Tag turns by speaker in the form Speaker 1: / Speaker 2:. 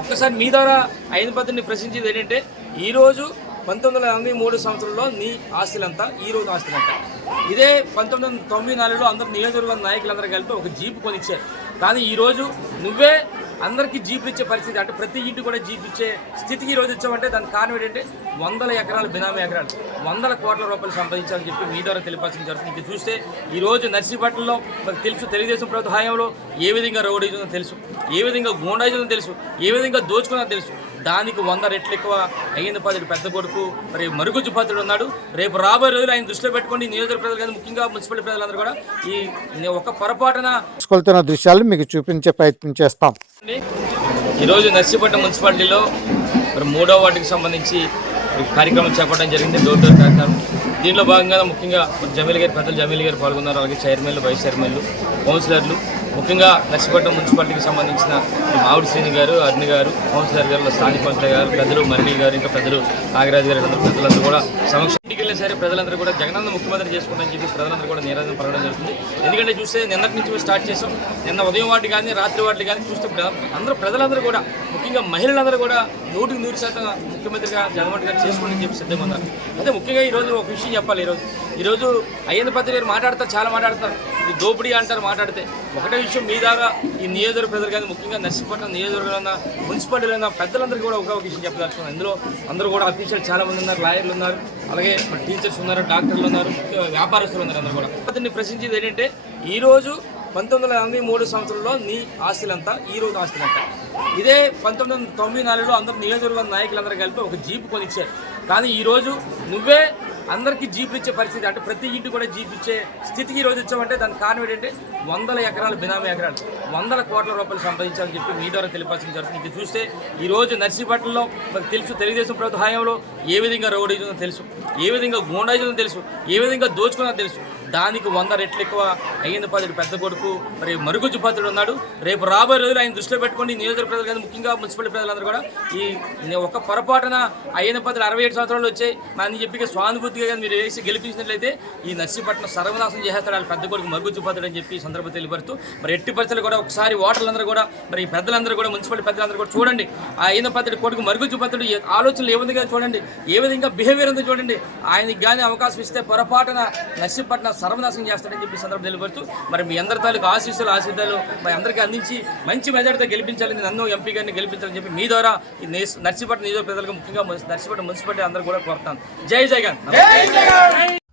Speaker 1: ఒక్కసారి మీ ద్వారా ఐదు పద్ధతిని ప్రశ్నించేది ఏంటంటే ఈరోజు పంతొమ్మిది వందల ఎనభై మూడు సంవత్సరంలో నీ ఆస్తులంతా ఈ రోజు ఆస్తులంతా. ఇదే పంతొమ్మిది వందల తొంభై నాలుగులో అందరు నియోజకవర్గ నాయకులందరూ కలిపి ఒక జీపు కొనిచ్చారు. కానీ ఈరోజు నువ్వే అందరికీ జీపులు ఇచ్చే పరిస్థితి. అంటే ప్రతి ఇంటి కూడా జీప్ ఇచ్చే స్థితికి ఈ రోజు ఇచ్చామంటే దానికి కారణం ఏంటంటే వందల ఎకరాలు బినామీ ఎకరాలు. వందల కోట్ల రూపాయలు సంపాదించాలని చెప్పి మీ ద్వారా తెలిపాల్సిన జరుగుతుంది. ఇది చూస్తే ఈరోజు నర్సీపట్నంలో మనకు తెలుసు తెలుగుదేశం ప్రభుత్వ హయాంలో ఏ విధంగా రౌడీజం తెలుసు ఏ విధంగా గూండాయిజం తెలుసు ఏ విధంగా దోచుకున్నా తెలుసు. దానికి వంద రెట్లు ఎక్కువ అయ్యింది పాత్రుడు పెద్ద కొడుకు. మరి మరుగుజ్జు పాత్రుడు ఉన్నాడు. రేపు రాబోయే రోజులు ఆయన దృష్టిలో పెట్టుకొని నియోజక ప్రజలు కానీ ముఖ్యంగా మున్సిపల్ ప్రజలందరూ కూడా ఈ ఒక పొరపాటున
Speaker 2: దృశ్యాలు మీకు చూపించే ప్రయత్నం చేస్తాం.
Speaker 1: ఈరోజు నర్సీపట్నం మున్సిపాలిటీలో మరి మూడో వార్డుకి సంబంధించి కార్యక్రమం చేపట్టడం జరిగింది. డోర్ డోర్ కార్యక్రమం. దీనిలో భాగంగా ముఖ్యంగా జమీల్ గారి పెద్దలు జమీల్ గారు పాల్గొన్నారు. అలాగే చైర్మన్లు వైస్ చైర్మన్లు కౌన్సిలర్లు. ముఖ్యంగా నర్సీపట్నం మున్సిపాలిటీకి సంబంధించిన ఈ శ్రీని గారు అర్ని గారు కౌన్సిలర్ గారు స్థానిక కౌన్సిలర్ గారు పెద్దలు మరణి గారు ఇంకా పెద్దలు నాగరాజు గారు పెద్దలందరూ కూడా సమక్ష వెళ్ళిన సరే ప్రజలందరూ కూడా జగనన్న ముఖ్యమంత్రి చేసుకుంటారని చెప్పి ప్రజలందరూ కూడా నిరాదన పడడం జరుగుతుంది. ఎందుకంటే చూస్తే నిన్నటి నుంచి స్టార్ట్ చేసాం. నిన్న ఉదయం వాటి కానీ రాత్రి వాటి కానీ చూస్తే అందరూ ప్రజలందరూ కూడా ముఖ్యంగా మహిళలందరూ కూడా నూటికి నూరు శాతం ముఖ్యమంత్రిగా జగన్మోహన్ గారు చేసుకోండి చెప్పి సిద్ధంగా ఉన్నారు. అయితే ముఖ్యంగా ఈరోజు ఒక విషయం చెప్పాలి ఈరోజు. ఈరోజు అయ్యన్న పత్రి గారు మాట్లాడతారు చాలా మాట్లాడతారు. ఇది దోపిడీ అంటారు మాట్లాడితే. ఒకటే విషయం మీ దాకా ఈ నియోజకవర్గ ప్రజలు కానీ ముఖ్యంగా నర్సీపట్నం నియోజకవర్గంలో మున్సిపాలిటీలో ఉన్న పెద్దలందరికీ కూడా ఒక ఒక విషయం చెప్పదలుచుకున్నాను. ఇందులో అందరూ కూడా అఫీషియల్ చాలా మంది ఉన్నారు లాయర్లు ఉన్నారు అలాగే టీచర్స్ ఉన్నారు డాక్టర్లు ఉన్నారు వ్యాపారస్తులు ఉన్నారు అందరూ కూడా. అతన్ని ప్రశ్నించేది ఏంటంటే ఈ రోజు పంతొమ్మిది వందల ఎనభై మూడు సంవత్సరంలో నీ ఆస్తులంతా ఈ రోజు ఆస్తులంతా. ఇదే పంతొమ్మిది వందల తొంభై నాలుగులో అందరు నియోజకవర్గ నాయకులందరూ కలిపి ఒక జీపు కొనిచ్చారు. కానీ ఈరోజు నువ్వే అందరికీ జీపులు ఇచ్చే పరిస్థితి. అంటే ప్రతి ఇంటి కూడా జీప్ ఇచ్చే స్థితికి ఈ రోజు ఇచ్చామంటే దానికి కారణం ఏంటంటే వందల ఎకరాలు బినామీ ఎకరాలు. వందల కోట్ల రూపాయలు సంపాదించాలని చెప్పి మీ ద్వారా తెలిపాల్సిన జరుగుతుంది. ఇది చూస్తే ఈరోజు నర్సీపట్నంలో మనకు తెలుసు తెలుగుదేశం ప్రభుత్వ హయాంలో ఏ విధంగా రౌడీజం తెలుసు ఏ విధంగా గూండాయిజం తెలుసు ఏ విధంగా దోచుకున్నా తెలుసు. దానికి వంద రెట్లు ఎక్కువ అయ్యింది పదుడు పెద్ద కొడుకు. మరి మరుగుజ్జు పాత్రుడు ఉన్నాడు. రేపు రాబోయే రోజులు ఆయన దృష్టిలో పెట్టుకోండి నియోజక ప్రజలు కానీ ముఖ్యంగా మున్సిపల్ ప్రజలందరూ కూడా ఈ ఒక పొరపాటున అయ్యన పదుడు అరవై ఏడు సంవత్సరాలు వచ్చాయి. అని చెప్పి స్వానుభూతిగా కానీ మీరు వేసి గెలిపించినట్లయితే ఈ నర్సీపట్నం సర్వనాశనం చేసేస్తాడు వాళ్ళ పెద్ద కొడుకు మరుగుజ్జు పాత్రుడు అని చెప్పి సందర్భం తెలియపరుస్తూ మరి ఎట్టి పరిస్థితులు కూడా ఒకసారి ఓటర్లందరూ కూడా మరి ఈ పెద్దలందరూ కూడా మున్సిపల్ పెద్దలందరూ కూడా చూడండి. ఆ అయ్యింది పత్రుడు కొడుకు మరుగుజ్జు పాత్రుడు ఏ- ఆలోచనలు ఏ విధంగా చూడండి ఏ విధంగా బిహేవియర్ ఉందో చూడండి. ఆయనకి కానీ అవకాశం ఇస్తే పొరపాటున నర్సీపట్నం సర్వనాశనం చేస్తాడని చెప్పి సందర్భం తెలియపరుస్తూ మరి మీ అందరి తాలూకు ఆశీస్సులు ఆశీర్వాదాలు మరి అందరికీ అందించి మంచి మెజార్టీతో గెలిపించాలని నన్ను ఎంపీ గారిని గెలిపించాలని చెప్పి మీ ద్వారా ఈ నేస్- నియోజక ప్రజలకు ముఖ్యంగా నర్సీపట్నం మున్సిపాలిటీ అందరూ కూడా కోరుతాను. జై జగన్.